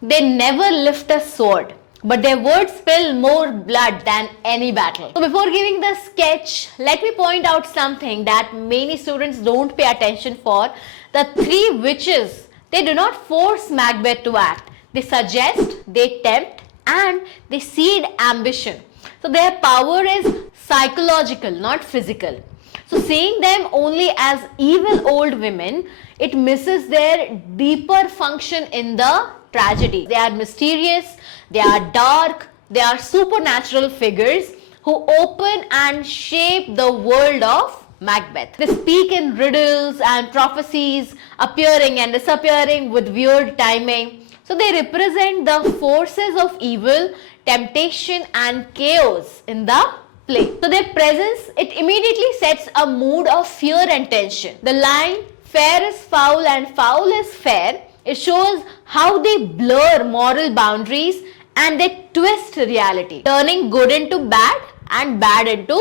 They never lift a sword, but their words spill more blood than any battle. So before giving the sketch, let me point out something that many students don't pay attention for. The three witches, they do not force Macbeth to act. They suggest, they tempt, and they seed ambition. So their power is psychological, not physical. So seeing them only as evil old women, it misses their deeper function in the tragedy. They are mysterious, they are dark, they are supernatural figures who open and shape the world of Macbeth. They speak in riddles and prophecies, appearing and disappearing with weird timing. So they represent the forces of evil, temptation and chaos in the play. So their presence, it immediately sets a mood of fear and tension. The line, fair is foul and foul is fair, it shows how they blur moral boundaries and they twist reality, turning good into bad and bad into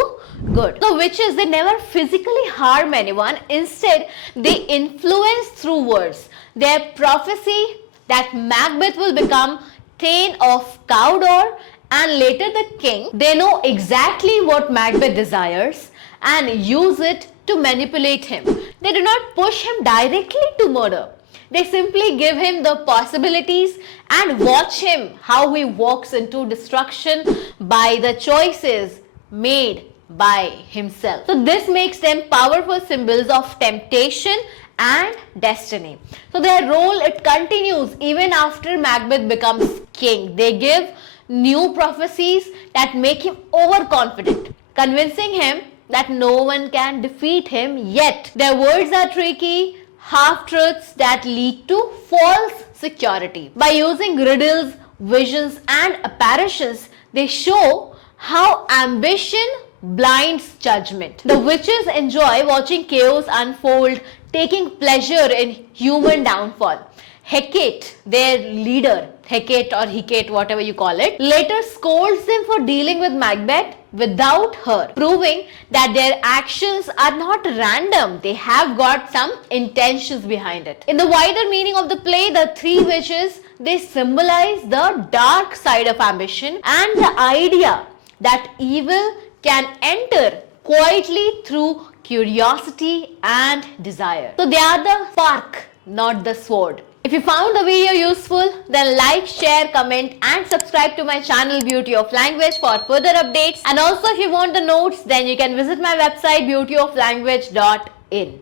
good. The witches, they never physically harm anyone. Instead, they influence through words. Their prophecy that Macbeth will become Thane of Cawdor and later the king, they know exactly what Macbeth desires and use it to manipulate him. They do not push him directly to murder. They simply give him the possibilities and watch him how he walks into destruction by the choices made by himself. So this makes them powerful symbols of temptation and destiny. So their role, it continues even after Macbeth becomes king. They give new prophecies that make him overconfident, convincing him that no one can defeat him yet. Their words are tricky, half-truths that lead to false security. By using riddles, visions and apparitions, they show how ambition blinds judgment. The witches enjoy watching chaos unfold, taking pleasure in human downfall. Hecate, their leader, Hecate or Hecate, whatever you call it, later scolds them for dealing with Macbeth without her, proving that their actions are not random. They have got some intentions behind it. In the wider meaning of the play, the three witches, they symbolize the dark side of ambition and the idea that evil can enter quietly through curiosity and desire. So they are the spark, not the sword. If you found the video useful, then like, share, comment and subscribe to my channel Beauty of Language for further updates. And also if you want the notes, then you can visit my website beautyoflanguage.in.